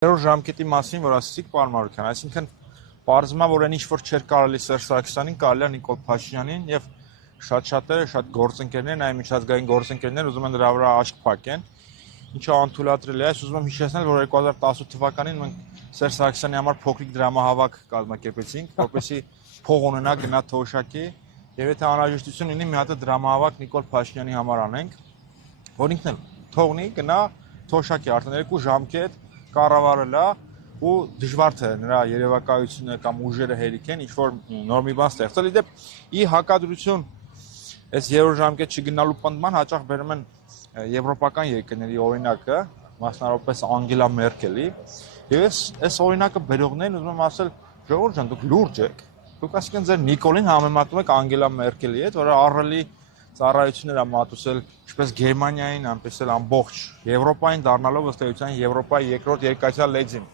Երրորդ ժամկետի մասին, որ ասացիք, պարոն Մարուկյան, այսինքն պարզվում է, որ այն ինչ-որ չէր կարելի Սերժ Սարգսյանին, կարելի է Նիկոլ Փաշինյանին եւ շատ-շատերը, շատ գործընկերներ, այլ միջազգային գործընկերներ ուզում են դրա վրա աչք փակեն, ինչը անթույլատրելի է։ Ես ուզում եմ հիշեցնել, որ 2018 թվականին մենք Սերժ Սարգսյանի համար փոքրիկ դրամահավաք կազմակերպեցինք, որպեսզի փող ունենա գնա թոշակի, եւ եթե անհրաժեշտություն լինի, մի հատ դրամահավաք Նիկոլ Փաշինյանի համար անենք, որ ինքն էլ թողնի գնա թոշակի, արդեն 2 ժամկետ կառավարել է ու դժվար թե նրա երևակայությունը կամ ուժերը հերիք են ինչ-որ նոր մի բան ստեղծել։ Իդեպ ի հակադրություն այս երրորդ ժամկետ չգնալու պնդման հաճախ բերում են եվրոպական երկրների օրինակը, մասնավորապես Անգելա Մերկելի, եւ այս օրինակը բերողներին ուզում եմ ասել, ժողովուրդ ջան, դուք լուրջ եք։ Դուք այսինքն ձեր Նիկոլին համեմատում եք Անգելա Մերկելի հետ, որը ահռելի ծառայություններ է մատուցել ինչպես Գերմանիային, այնպես էլ ամբողջ Եվրոպային, դառնալով ըստ էության Եվրոպայի երկրորդ երկայնացյալ լեզին։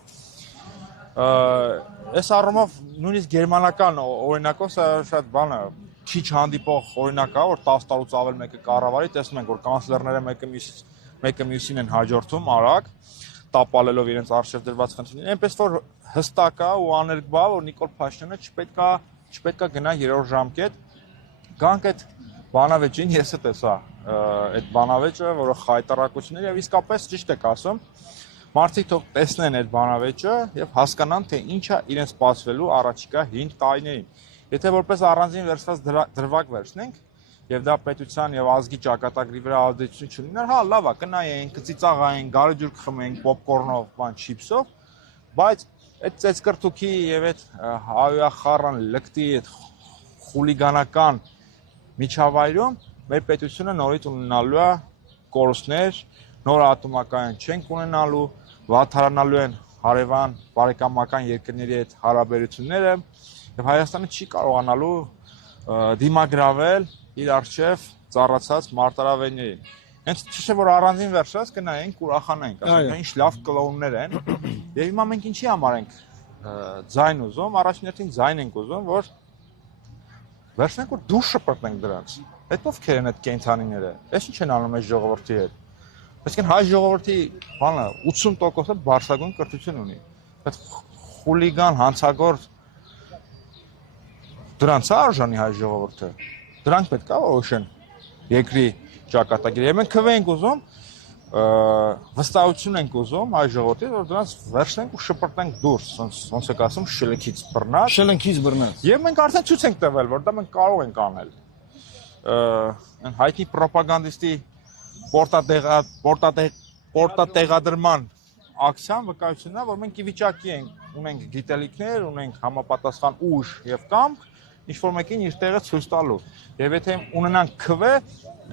Այս առումով նույնիսկ գերմանական օրինակով սա շատ բան է, քիչ հանդիպող օրինակ է, որ 10 տարուց ավել մեկը կառավարի, տեսնում ենք, որ կանցլերները մեկը մյուսին են հաջորդում արագ, տապալելով իրենց արժեվ դրված խնդիրներին, այնպես որ հստակ է ու աներկբա, որ Նիկոլ Փաշինյանը չպետք է գնա երրորդ ժամկետ, գանք այդ բանավեճին, ես է տեսա այդ բանավեճը, որը խայտարակություններ եւ իսկապես ճիշտ եք ասում, մարդիկ թող տեսնեն այդ բանավեճը եւ հասկանան, թե ինչ է իրենց սպասվելու առաջիկա 5 տարիներին։ Եթե որպես առանձին վերցված դրվագ վերցնենք եւ դա պետության եւ ազգի ճակատագրի վրա ազդեցություն չունենար, հա, լավ է, կնայենք, ծիծաղային, գարեջուր կխմենք, պոպկորնով, բան չիպսով, բայց այդ ծեծկրտուքի եւ այդ հայախառն լկտի այդ խուլիգանական միջավայրում մեր պետությունը նորից ունենալու է կորուստներ, նոր ատոմակայան չենք ունենալու, վատթարանալու են հարևան բարեկամական երկրների հետ հարաբերությունները եւ Հայաստանը չի կարողանալու դիմագրավել իր առջև ծառացած մարտահրավերներին։ Հենց ճիշտ է, որ առանձին վերջած կնայենք, ուրախանանք, ասենք ինչ լավ կլոուններ են եւ հիմա մենք ինչի համար ենք ձայն ուզում, առաջին ձայն ենք ուզում, որ վերջնենք որ դուրս շպրտենք դրանց։ Այդ ովքեր են այդ կենթանիները։ Այս ինչ են անում այս ժողովրդի հետ։ Այսինքն հայ ժողովրդի բանը 80%-ը բարձրագույն կրթություն ունի։ Այդ խուլիգան, հանցագործ դրանց է արժանի հայ ժողովուրդը։ Դրանք պետք է որոշեն երկրի ճակատագիրը։ Մենք քվենք ուզում, վստահություն ենք ուզում հայ ժողովրդի, որ դրանց վերցնենք ու շպրտենք դուրս, ոնց եք ասում, շլնքից բռնած։ Շլնքից բռնած։ Եվ մենք արդեն ցույց ենք տվել, որ դա մենք կարող ենք անել։ Այն հայտնի ռոպագանդիստի պորտատեղադրման ակցիան վկայությունն է, որ մենք ի վիճակի ենք, ունենք գիտելիքներ, ունենք համապատասխան ուժ եւ կամք, ինչ որ մեկին իր տեղը ցույց տալու։ Եվ եթե ունենանք քվե,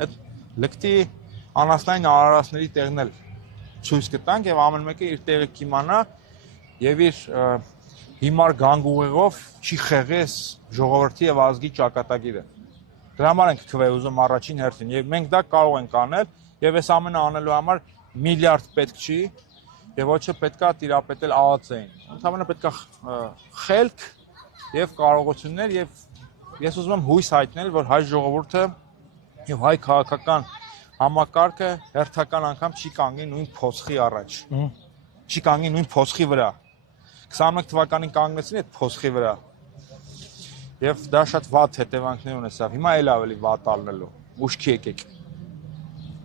այդ լկտի անասնային արարածների տեղն էլ ցույց կտանք եւ ամեն մեկը իր տեղը կիմանա եւ իր հիմար գանգուղեղով չի խեղես ժողովրդի եւ ազգի ճակատագիրը։ Դրա համար ենք քվե ուզում առաջին հերթին եւ մենք դա կարող ենք անել եւ այս ամենը անելու համար միլիարդ պետք չի եւ ոչ է պետքա տիրապետել ԱԱՑ-ին։ Ընդհանրապես պետքա խելք եւ կարողություններ եւ ես ուզում եմ հույս հայտնել, որ հայ ժողովուրդը եւ հայ քաղաքական համակարգը հերթական անգամ չի կանգնի նույն փոսխի առաջ։ Չի կանգնի նույն փոսխի վրա։ 21 թվականին կանգնեցին այդ փոսխի վրա։ Եվ դա շատ վատ հետևանքներ ունեցավ։ Հիմա էլ ավելի վատ ալնելու։ Ուշքի եկեք։